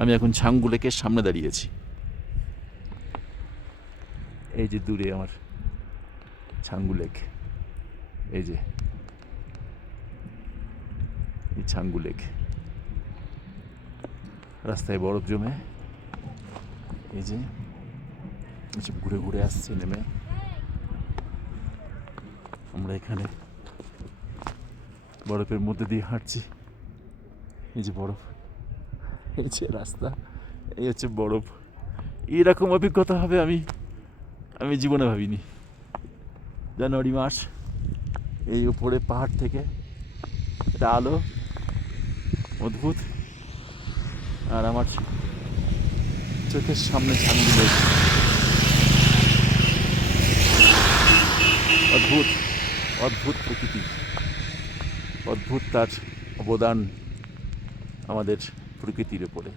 আমি এখন ছাঙ্গু লেকের সামনে দাঁড়িয়েছি। এই যে দূরে আমার ছাঙ্গু লেক, এই যে এই ছাঙ্গু লেক। রাস্তায় বরফ জমে এই যে ঘুরে ঘুরে আসছে নেমে। আমরা এখানে বরফের মধ্যে দিয়ে হাঁটছি। এই যে বরফ, এই যে রাস্তা, এই হচ্ছে বরফ। এরকম অভিজ্ঞতা হবে আমি জীবনে ভাবিনি। জানুয়ারি মাস, এই উপরে পাহাড় থেকে এটা আলো, অদ্ভুত। আর আমার চোখের সামনে ছাঙ্গু লেক, অদ্ভুত অদ্ভুত প্রকৃতি, অদ্ভুত তার অবদান আমাদের প্রকৃতির উপরে।